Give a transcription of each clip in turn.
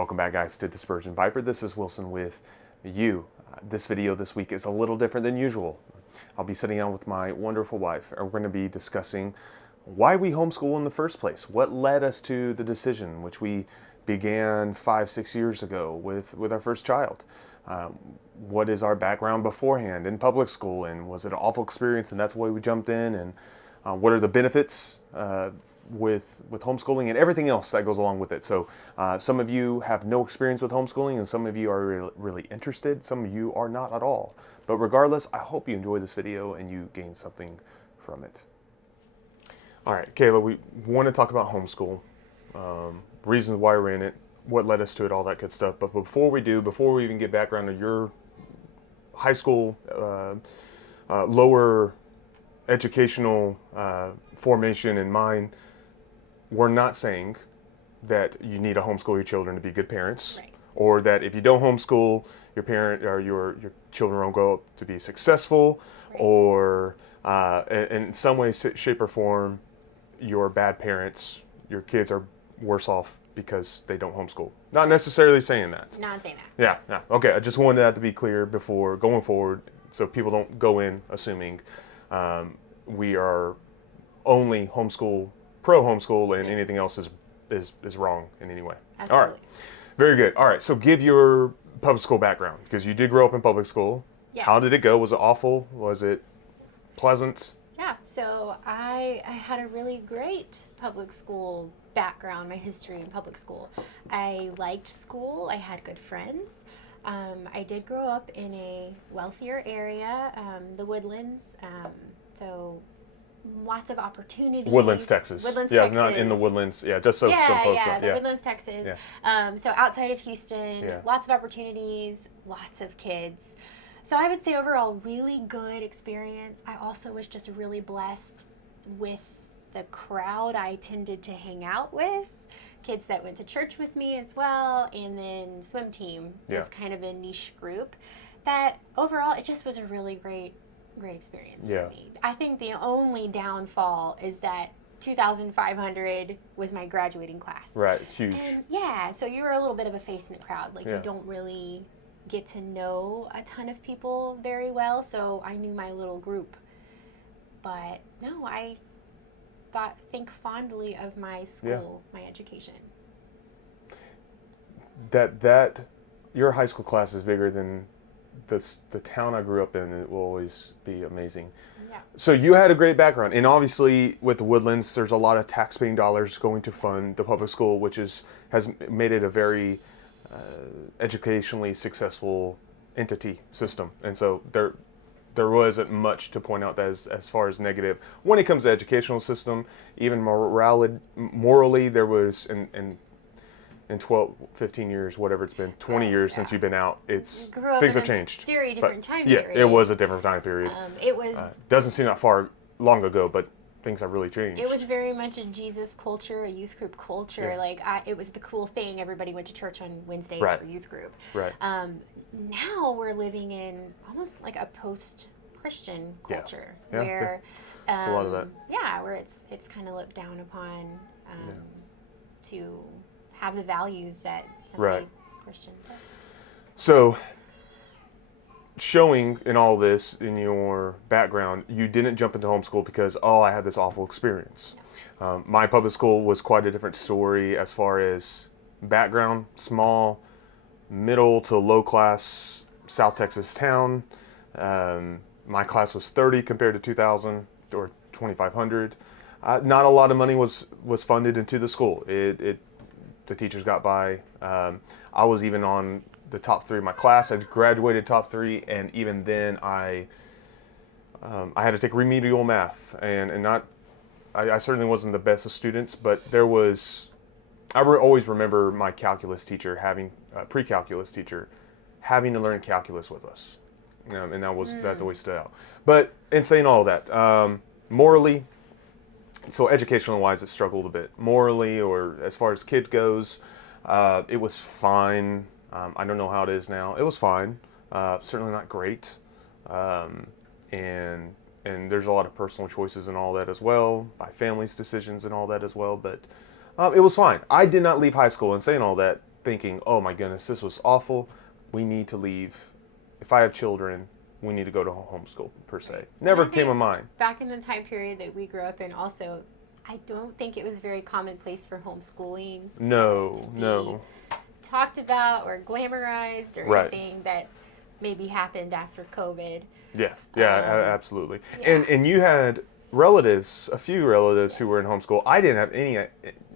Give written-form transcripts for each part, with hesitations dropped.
welcome back, guys, to TheSpurgeonPiper. This is Wilson with you. This video this week is a little different than usual. I'll be sitting down with my wonderful wife, and we're going to be discussing why we homeschool in the first place. What led us to the decision, which we began 5-6 years ago with our first child. What is our background beforehand in public school, and was it an awful experience, and that's why we jumped in, and what are the benefits with homeschooling and everything else that goes along with it. So some of you have no experience with homeschooling, and some of you are really interested. Some of you are not at all. But regardless, I hope you enjoy this video and you gain something from it. All right, Kayla, we want to talk about homeschool, reasons why we're in it, what led us to it, all that good stuff. But before we even get background to your high school, lower educational formation in mind, we're not saying that you need to homeschool your children to be good parents, right, or that if you don't homeschool your parent or your children won't go up to be successful, right, or in some way, shape, or form, you're bad parents. Your kids are worse off because they don't homeschool. Not necessarily saying that. Not saying that. Yeah. Okay. I just wanted that to be clear before going forward, so people don't go in assuming we are only pro homeschool, and anything else is wrong in any way. Absolutely. All right. Very good. All right. So give your public school background, because you did grow up in public school. Yes. How did it go? Was it awful? Was it pleasant? Yeah, so I had a really great public school background, my history in public school. I liked school. I had good friends. I did grow up in a wealthier area, the Woodlands, so lots of opportunities. Woodlands, Texas. Woodlands, yeah, Texas. Not in the Woodlands. Yeah, just so some folks the know. Woodlands, Texas. Yeah. So outside of Houston, lots of opportunities, lots of kids. So I would say overall, really good experience. I also was just really blessed with the crowd I tended to hang out with. Kids that went to church with me as well, and then swim team was kind of a niche group. That overall, it just was a really great experience for me. I think the only downfall is that 2,500 was my graduating class. Right, huge. And so you were a little bit of a face in the crowd. Like you don't really get to know a ton of people very well, so I knew my little group. But no, I think fondly of my school, my education. That your high school class is bigger than the town I grew up in. It will always be amazing. Yeah. So you had a great background, and obviously with the Woodlands, there's a lot of tax-paying dollars going to fund the public school, which has made it a very educationally successful entity system. And so there wasn't much to point out that as far as negative when it comes to educational system. Even morally, there was in 12, 15 years, whatever it's been, 20 years since you've been out, things have changed. Very different time period. period. It was a different time period. It was doesn't seem that far long ago, but things have really changed. It was very much a Jesus culture, a youth group culture. Yeah. It was the cool thing. Everybody went to church on Wednesdays for youth group. Right. Now we're living in almost like a post-Christian culture where it's a lot of that. where it's kind of looked down upon to have the values that somebody Christian does. So, showing in all this, in your background, you didn't jump into homeschool because, I had this awful experience. My public school was quite a different story as far as background. Small, middle to low class South Texas town. My class was 30 compared to 2,000 or 2,500. Not a lot of money was funded into the school. The teachers got by. I was even on the top 3 of my class. I graduated top 3, and even then I had to take remedial math, and I certainly wasn't the best of students, but I always remember my calculus teacher pre-calculus teacher having to learn calculus with us, and that always stood out. But in saying all that, morally, so educational wise, it struggled a bit. Morally, or as far as kid goes, it was fine. I don't know how it is now. It was fine. Certainly not great. And there's a lot of personal choices and all that as well, by family's decisions and all that as well. But it was fine. I did not leave high school, and saying all that, thinking, oh my goodness, this was awful. We need to leave. If I have children, we need to go to homeschool per se. Never came to mind. Back in the time period that we grew up in also, I don't think it was very commonplace for homeschooling. No. Talked about or glamorized or anything that maybe happened after COVID. Yeah, absolutely. Yeah. And you had relatives, a few relatives who were in homeschool. I didn't have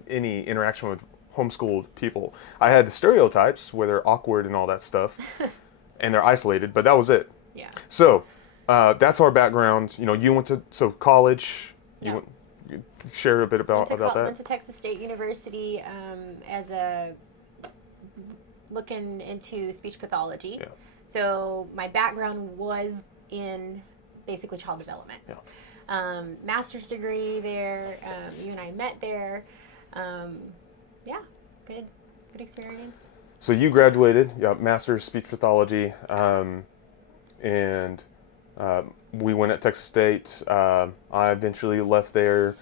any interaction with homeschooled people. I had the stereotypes where they're awkward and all that stuff, and they're isolated, but that was it. Yeah. So that's our background. You went to college. You share a bit about that. Went to Texas State University as looking into speech pathology. Yeah. So my background was in basically child development. Yeah. Master's degree there. You and I met there. Good experience. So you graduated, master's speech pathology, and we went at Texas State. I eventually left there,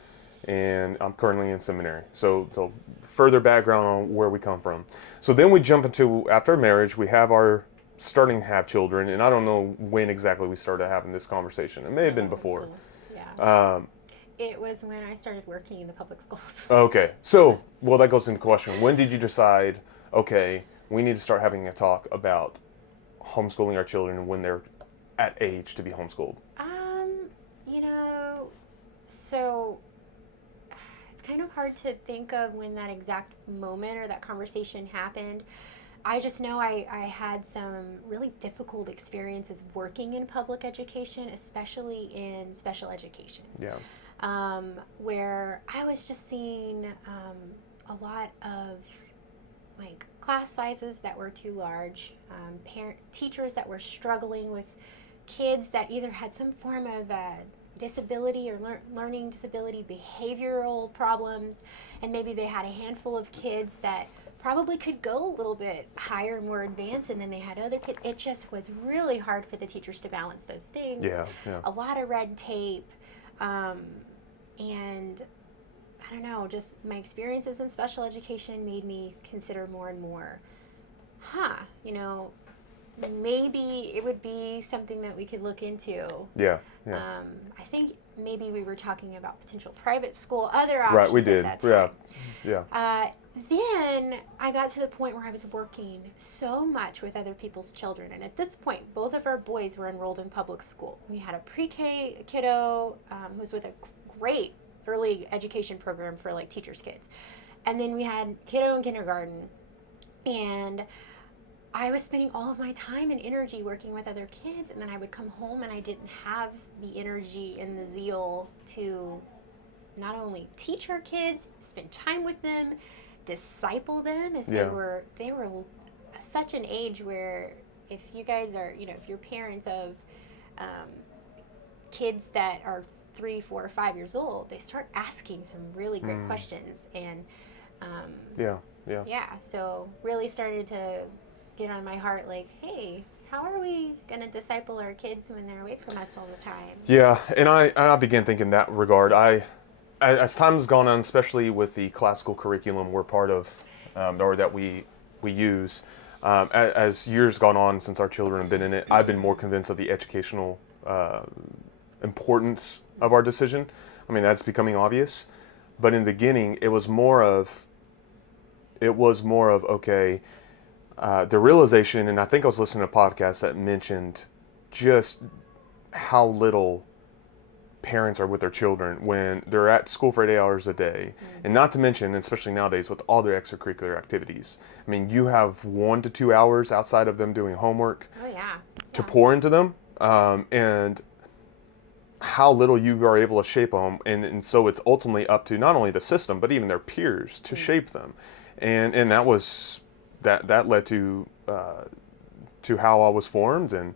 and I'm currently in seminary. So further background on where we come from. So then we jump into, after marriage, we have starting to have children, and I don't know when exactly we started having this conversation. It may have been before. Yeah. It was when I started working in the public schools. Okay. So, that goes into question. When did you decide, okay, we need to start having a talk about homeschooling our children when they're at age to be homeschooled? So it's kind of hard to think of when that exact moment or that conversation happened. I just know I had some really difficult experiences working in public education, especially in special education. Yeah. Where I was just seeing a lot of like class sizes that were too large, teachers that were struggling with kids that either had some form of disability or learning disability, behavioral problems, and maybe they had a handful of kids that probably could go a little bit higher, more advanced, and then they had other kids. It just was really hard for the teachers to balance those things. Yeah. A lot of red tape, and I don't know, just my experiences in special education made me consider more and more, maybe it would be something that we could look into. Yeah. I think maybe we were talking about potential private school, other options. Right, we did. At that time. Yeah. Then I got to the point where I was working so much with other people's children. And at this point, both of our boys were enrolled in public school. We had a pre-K kiddo who was with a great early education program for like teachers' kids. And then we had kiddo in kindergarten. And I was spending all of my time and energy working with other kids. And then I would come home and I didn't have the energy and the zeal to not only teach our kids, spend time with them, disciple them, as they were such an age where if you guys are, if you're parents of kids that are 3, 4, or 5 years old, they start asking some really great questions. And so really started to get on my heart like, hey, how are we going to disciple our kids when they're away from us all the time? Yeah, and I began thinking that regard. As time has gone on, especially with the classical curriculum we're part of, or that we use, as years gone on since our children have been in it, I've been more convinced of the educational importance of our decision. I mean, that's becoming obvious. But in the beginning, it was more of okay, the realization, and I think I was listening to a podcast that mentioned just how little parents are with their children when they're at school for 8 hours a day. And not to mention, especially nowadays with all their extracurricular activities, I mean, you have 1 to 2 hours outside of them doing homework to pour into them, and how little you are able to shape them. And so it's ultimately up to not only the system, but even their peers to shape them. And that led to how I was formed and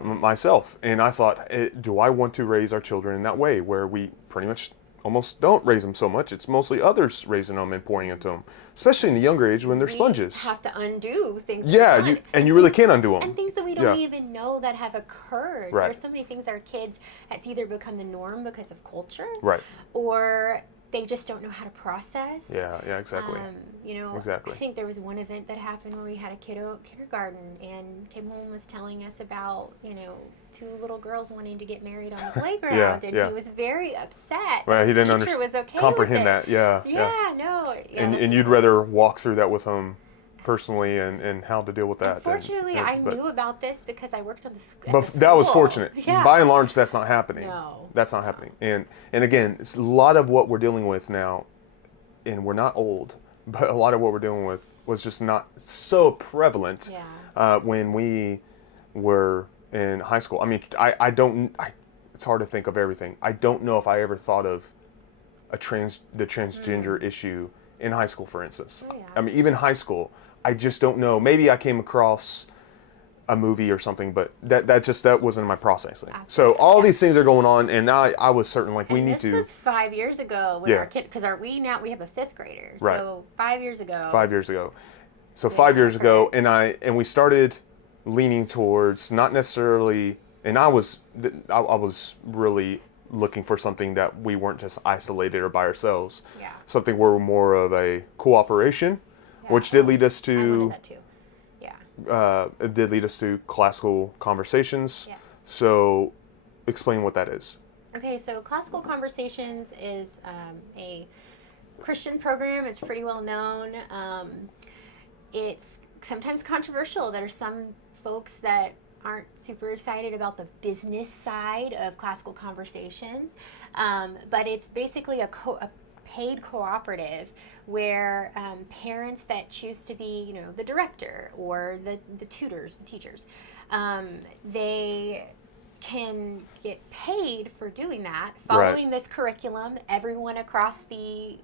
myself. And I thought, do I want to raise our children in that way where we pretty much almost don't raise them so much? It's mostly others raising them and pouring into them, especially in the younger age when they're sponges. You have to undo things. You really can't undo them. And things that we don't even know that have occurred. Right. There's so many things our kids, it's either become the norm because of culture. Right. Or they just don't know how to process. Yeah, exactly. Exactly. I think there was one event that happened where we had a kiddo at kindergarten and came home and was telling us about, two little girls wanting to get married on the playground, and he was very upset. Well, he didn't comprehend that. Yeah. And you'd rather walk through that with him personally and how to deal with that. Unfortunately, I knew about this because I worked on the school. But that was fortunate. Yeah. By and large, that's not happening. No. That's not happening. And again, it's a lot of what we're dealing with now, and we're not old, but a lot of what we're dealing with was just not so prevalent when we were in high school. I mean, it's hard to think of everything. I don't know if I ever thought of the transgender issue in high school, for instance. Oh, yeah. I mean, even high school, I just don't know. Maybe I came across a movie or something, but that wasn't in my processing. Absolutely. So all these things are going on, and now I was certain, we need to. This was 5 years ago when our kid, because we have a 5th grader. Right. So 5 years ago. 5 years ago. So 5 years ago, and we started leaning towards not necessarily, and I was really looking for something that we weren't just isolated or by ourselves. Yeah. Something where we're more of a cooperation, which did lead us to. I wanted that too. It did lead us to classical conversations. Yes. So, explain what that is. Okay, so Classical Conversations is a Christian program. It's pretty well known. It's sometimes controversial. There are some folks that aren't super excited about the business side of Classical Conversations, but it's basically a paid cooperative where parents that choose to be, the director or the tutors, the teachers, they can get paid for doing that, following this curriculum. Everyone across the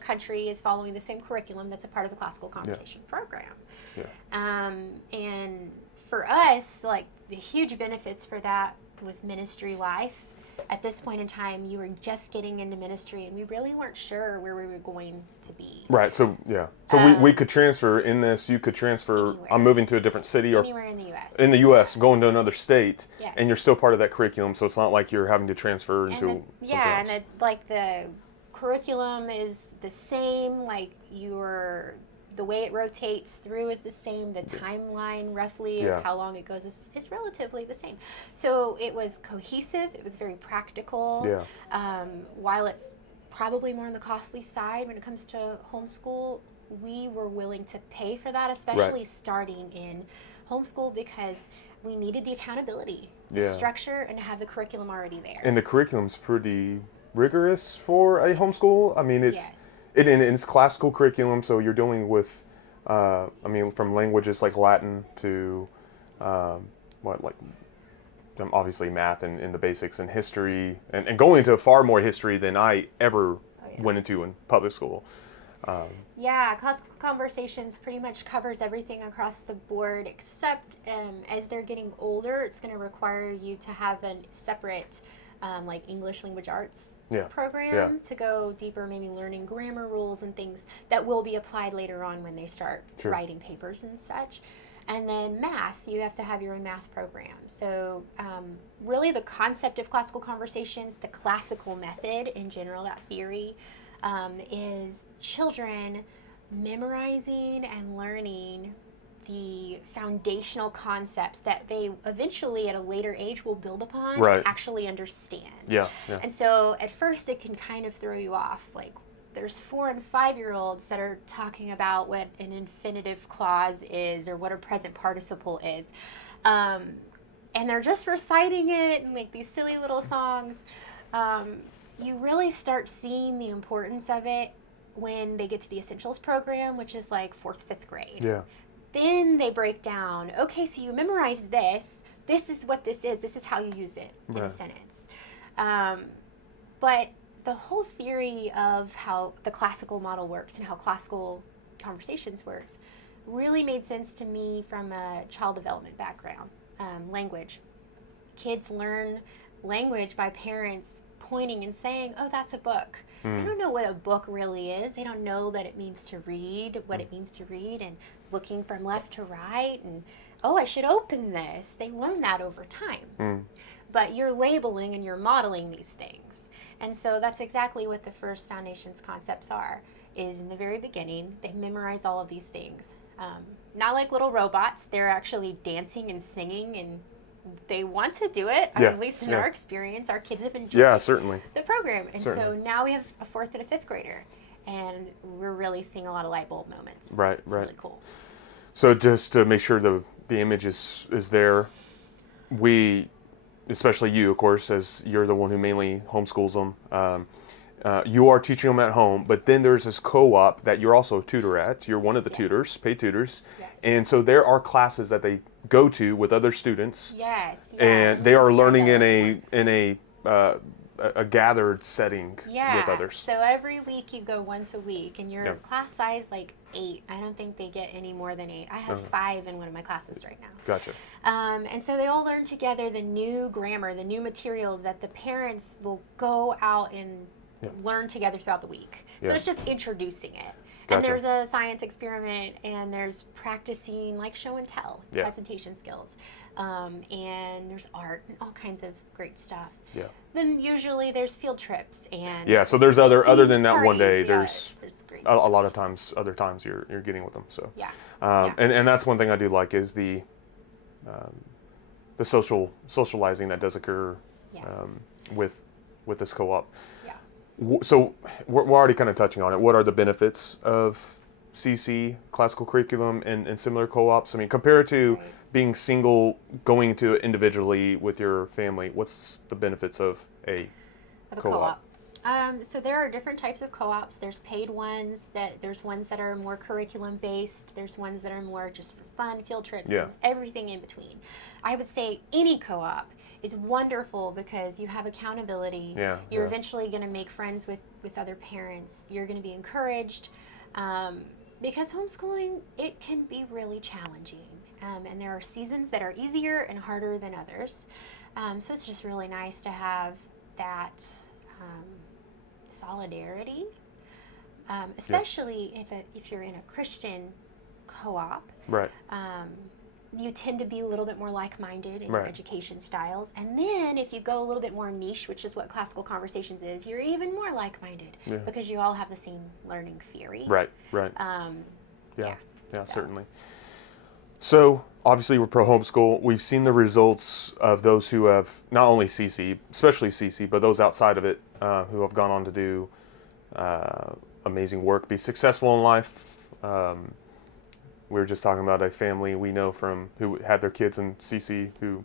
country is following the same curriculum that's a part of the Classical Conversation program. Yeah. And for us, the huge benefits for that with ministry life. At this point in time, you were just getting into ministry, and we really weren't sure where we were going to be. Right. So we could transfer in this. You could transfer. Anywhere. I'm moving to a different city or anywhere in the U.S. In the U.S., going to another state, yes. And you're still part of that curriculum. So it's not like you're having to transfer into something else. And the curriculum is the same. The way it rotates through is the same. The timeline, roughly, of how long it goes is relatively the same. So it was cohesive. It was very practical. Yeah. While it's probably more on the costly side when it comes to homeschool, we were willing to pay for that, especially starting in homeschool, because we needed the accountability, the structure, and to have the curriculum already there. And the curriculum's pretty rigorous for a homeschool. I mean, it's... Yes. It's classical curriculum, so you're dealing with, from languages like Latin to, obviously math and the basics and history, and going into far more history than I ever went into in public school. Classical Conversations pretty much covers everything across the board, except as they're getting older, it's going to require you to have a separate English language arts program to go deeper, maybe learning grammar rules and things that will be applied later on when they start writing papers and such. And then math, you have to have your own math program. So really the concept of Classical Conversations, the classical method in general, that theory, is children memorizing and learning the foundational concepts that they eventually at a later age will build upon and actually understand. Yeah. And so at first it can kind of throw you off. There's 4 and 5-year-olds that are talking about what an infinitive clause is or what a present participle is. And they're just reciting it and these silly little songs. You really start seeing the importance of it when they get to the Essentials program, which is 4th, 5th grade. Yeah. Then they break down, okay, so you memorize this. This is what this is how you use it in a sentence. But the whole theory of how the classical model works and how Classical Conversations works really made sense to me from a child development background. Language. Kids learn language by parents pointing and saying, oh, that's a book. They don't know what a book really is. They don't know that it means to read, what it means to read, and looking from left to right, and, oh, I should open this. They learn that over time. but you're labeling and you're modeling these things. And so that's exactly what the first foundations concepts are, is in the very beginning, they memorize all of these things. Not like little robots, they're actually dancing and singing, and they want to do it. Yeah. At least in our experience, our kids have enjoyed certainly. the program. And Certainly. so now we have a 4th and a 5th grader, and we're really seeing a lot of light bulb moments. Right, it's right. really cool. So just to make sure the image is there, we, especially you, of course, as you're the one who mainly homeschools them, you are teaching them at home, but then there's this co-op that you're also a tutor at. You're one of the tutors, paid tutors. Yes. And so there are classes that they go to with other students. Yes. And they are learning in a gathered setting with others. So every week you go once a week, and your Yeah. class size like 8. I don't think they get any more than 8. I have 5 in one of my classes right now. Gotcha. And so they all learn together the new grammar, the new material that the parents will go out and learn together throughout the week. So it's just introducing it. Gotcha. And there's a science experiment, and there's practicing like show and tell, presentation skills. And there's art and all kinds of great stuff. Yeah. Then usually there's field trips and So there's other than that one day, parties. there's great a lot of times, other times you're getting with them. So Yeah. And that's one thing I do like is the socializing that does occur Yes. with this co-op. Yeah. So we're already kind of touching on it. What are the benefits of CC, classical curriculum, and similar co-ops? I mean, compared to being single, going to it individually with your family, what's the benefits of a co-op? So there are different types of co-ops. There's paid ones, there's ones that are more curriculum based. There's ones that are more just for fun, field trips, and everything in between. I would say any co-op is wonderful because you have accountability. You're eventually going to make friends with other parents. You're going to be encouraged. Because homeschooling, it can be really challenging. And there are seasons that are easier and harder than others. So it's just really nice to have that solidarity, especially if you're in a Christian co-op. Right. You tend to be a little bit more like-minded in your education styles. And then if you go a little bit more niche, which is what Classical Conversations is, you're even more like-minded because you all have the same learning theory. Right. Yeah, Certainly. So obviously we're pro homeschool. We've seen the results of those who have not only CC, especially CC, but those outside of it who have gone on to do amazing work, be successful in life. We were just talking about a family we know from who had their kids in CC, who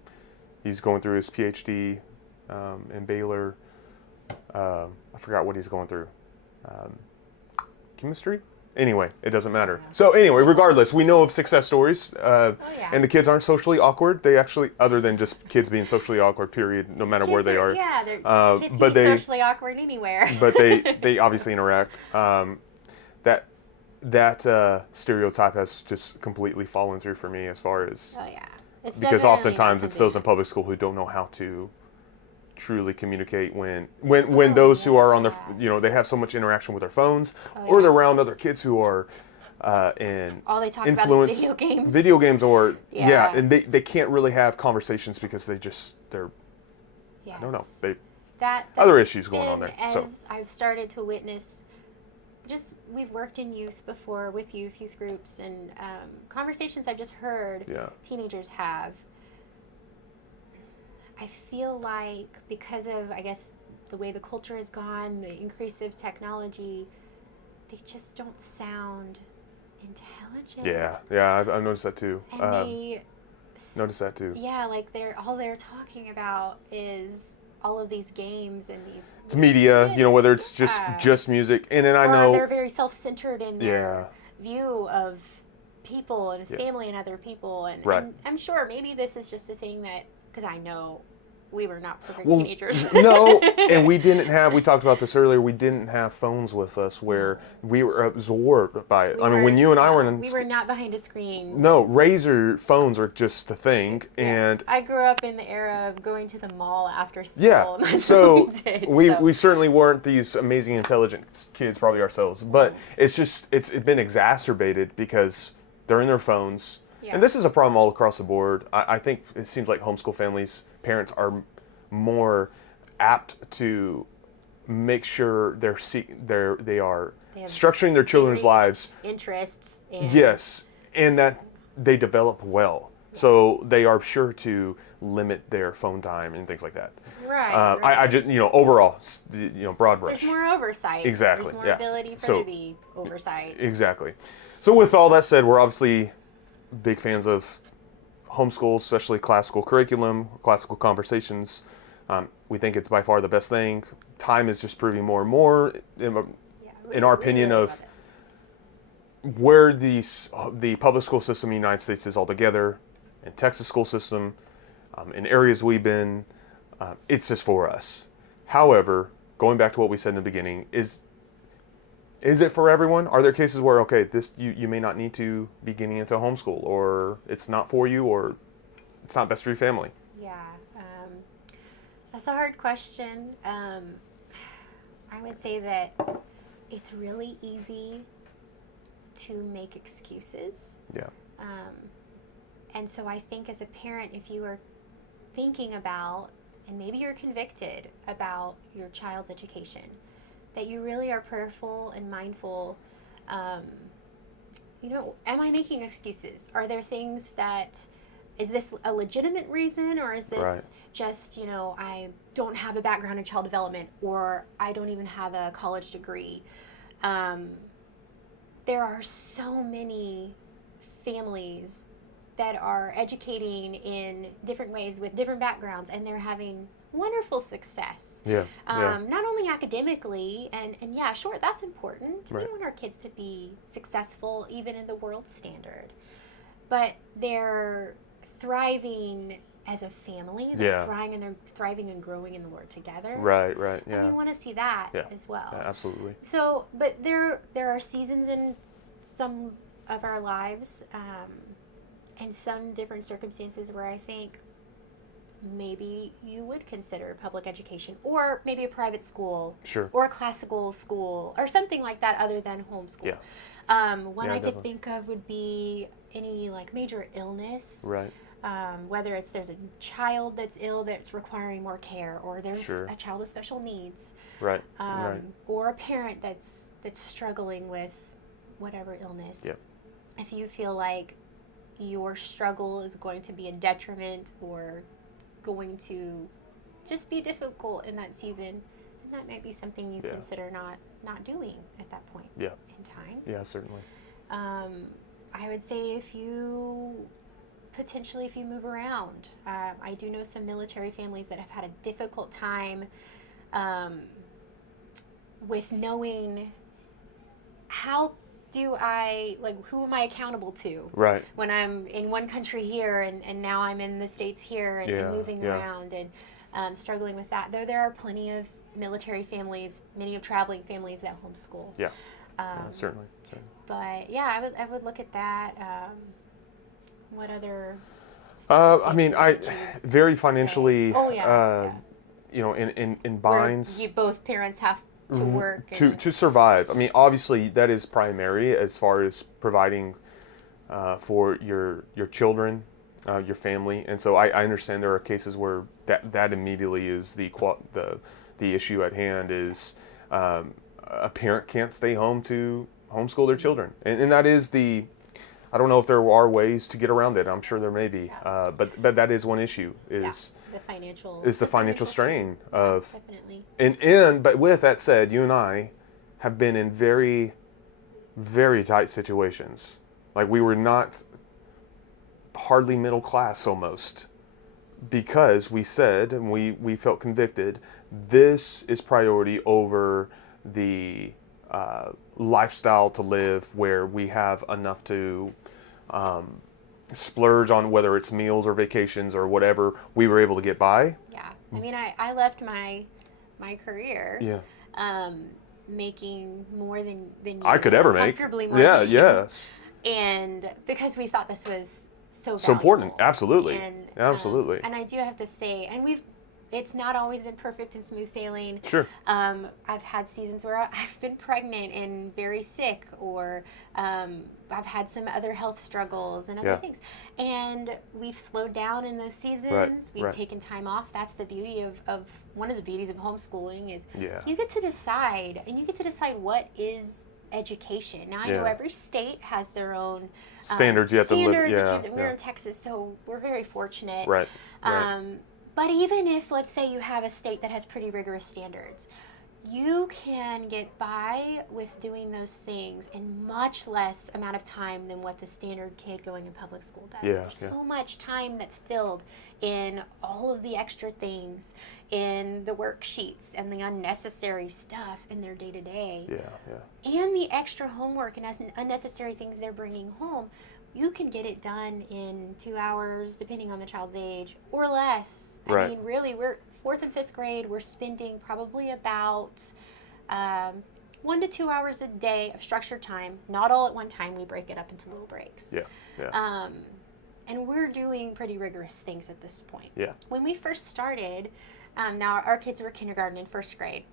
he's going through his PhD in Baylor. I forgot what he's going through. Chemistry? Anyway, it doesn't matter. So anyway, regardless, we know of success stories, and the kids aren't socially awkward. They actually, other than just kids being socially awkward, period, no matter where they are. Yeah, kids can be socially awkward anywhere. But they obviously interact. That stereotype has just completely fallen through for me as far as because oftentimes it's those in public school who don't know how to truly communicate when those who are on their, they have so much interaction with their phones or they're around other kids who are in all they talk influence about is video games or and they can't really have conversations because they're I don't know, other issues going on there. As so I've started to witness, we've worked in youth before with youth groups and conversations I've just heard teenagers have. I feel like because of, I guess, the way the culture has gone, the increase of technology, they just don't sound intelligent. Yeah, I've noticed that too. And noticed that too. Yeah, like they're talking about is all of these games and these. It's media, whether it's just music, and then I know they're very self-centered in their view of people and family and other people, and I'm sure maybe this is just a thing that. Because I know we were not perfect teenagers. No, and we talked about this earlier, we didn't have phones with us where we were absorbed by it. When you and I were in... We were not behind a screen. No, Razor phones are just the thing, and... I grew up in the era of going to the mall after school. Yeah, and that's so what we did, we certainly weren't these amazing, intelligent kids, probably ourselves, but it's been exacerbated because they're in their phones. And this is a problem all across the board. I think it seems like homeschool families, parents are more apt to make sure they are structuring their children's lives. Interests. And Yes, and that they develop well. Yes. So they are sure to limit their phone time and things like that. Right. I just, overall, broad brush. There's more oversight. Exactly. There's more yeah. ability for So, there to be oversight. Exactly. So with all that said, we're obviously big fans of homeschool, especially classical curriculum, classical conversations. We think it's by far the best thing. Time is just proving more and more, in our opinion, of where the public school system in the United States is altogether, and Texas school system, in areas we've been, it's just for us. However, going back to what we said in the beginning, is it for everyone? Are there cases where, okay, this you may not need to be getting into homeschool, or it's not for you, or it's not best for your family? Yeah, that's a hard question. I would say that it's really easy to make excuses. Yeah. And so I think as a parent, if you are thinking about, and maybe you're convicted about your child's education, that you really are prayerful and mindful. Am I making excuses? Are there things is this a legitimate reason, or is this right. just, I don't have a background in child development, or I don't even have a college degree? There are so many families that are educating in different ways with different backgrounds, and they're having wonderful success. Yeah. Not only academically, and yeah, sure, that's important. Right. We want our kids to be successful even in the world standard. But they're thriving as a family. They're thriving and growing in the Lord together. Right, yeah. And we want to see that as well. Yeah, absolutely. So, but there are seasons in some of our lives, and some different circumstances where I think maybe you would consider public education, or maybe a private school, sure, or a classical school, or something like that other than homeschool. Yeah. One I could think of would be any major illness. Right. Whether there's a child that's ill that's requiring more care, or there's sure. a child with special needs. Right. Or a parent that's struggling with whatever illness. Yeah. If you feel like your struggle is going to be a detriment or going to just be difficult in that season, then that might be something you consider not doing at that point in time. Yeah, certainly. I would say if you move around, I do know some military families that have had a difficult time with knowing how who am I accountable to? Right. When I'm in one country here and now I'm in the States here and moving around and struggling with that. Though there are plenty of military families, many of traveling families that homeschool. Yeah. Certainly. But yeah, I would look at that. What other? Very financially. Oh yeah. In binds. Where you both parents have to work to survive. I mean, obviously that is primary as far as providing for your children, your family, and so I understand there are cases where that immediately is the issue at hand is a parent can't stay home to homeschool their children, and that is I don't know if there are ways to get around it. I'm sure there may be, but that is one issue is the financial strain of definitely. But with that said, you and I have been in very, very tight situations. Like we were not hardly middle class almost, because we said and we felt convicted this is priority over the lifestyle to live where we have enough to splurge on, whether it's meals or vacations or whatever we were able to get by. Yeah, I mean, I left my career making more than you I could ever make. Comfortably more Yeah, than you. yes. And because we thought this was so important, valuable. absolutely. And, absolutely. and I do have to say, and it's not always been perfect and smooth sailing. Sure. I've had seasons where I've been pregnant and very sick, or I've had some other health struggles and other things. And we've slowed down in those seasons. We've taken time off. That's the beauty of one of the beauties of homeschooling is you get to decide, and you get to decide what is education. Now, I know every state has their own standards you have to live. We're in Texas, so we're very fortunate. Right. But even if, let's say, you have a state that has pretty rigorous standards, you can get by with doing those things in much less amount of time than what the standard kid going in public school does. There's so much time that's filled in all of the extra things, in the worksheets and the unnecessary stuff in their day-to-day, and the extra homework and unnecessary things they're bringing home. You can get it done in 2 hours, depending on the child's age, or less. I mean, really, we're 4th and 5th grade. We're spending probably about 1 to 2 hours a day of structured time. Not all at one time. We break it up into little breaks. And we're doing pretty rigorous things at this point. When we first started, now our kids were kindergarten and 1st grade.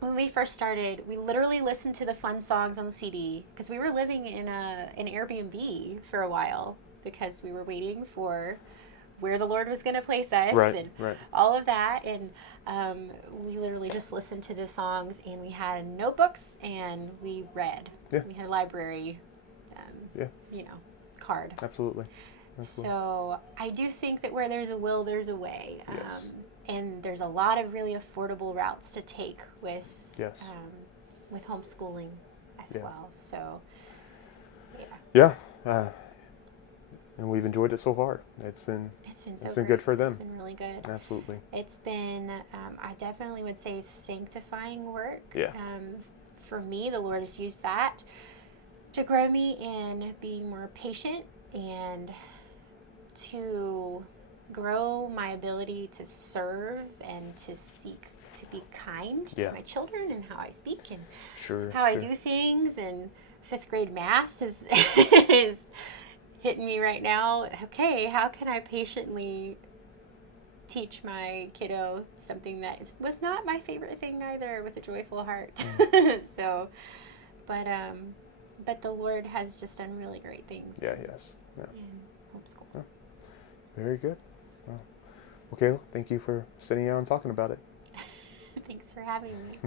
When we first started, we literally listened to the fun songs on the CD because we were living in an Airbnb for a while because we were waiting for where the Lord was going to place us and all of that. And we literally just listened to the songs, and we had notebooks and we read. We had a library, card. Absolutely. So I do think that where there's a will, there's a way. And there's a lot of really affordable routes to take with homeschooling as well. So, and we've enjoyed it so far. It's been good for them. It's been really good. Absolutely. It's been, I definitely would say, sanctifying work. For me, the Lord has used that to grow me in being more patient and to grow my ability to serve and to seek to be kind to my children and how I speak and how I do things. And 5th grade math is hitting me right now. Okay, how can I patiently teach my kiddo something that was not my favorite thing either, with a joyful heart? So, but the Lord has just done really great things. He has. In homeschool. Very good. Well, okay, thank you for sitting down and talking about it. Thanks for having me.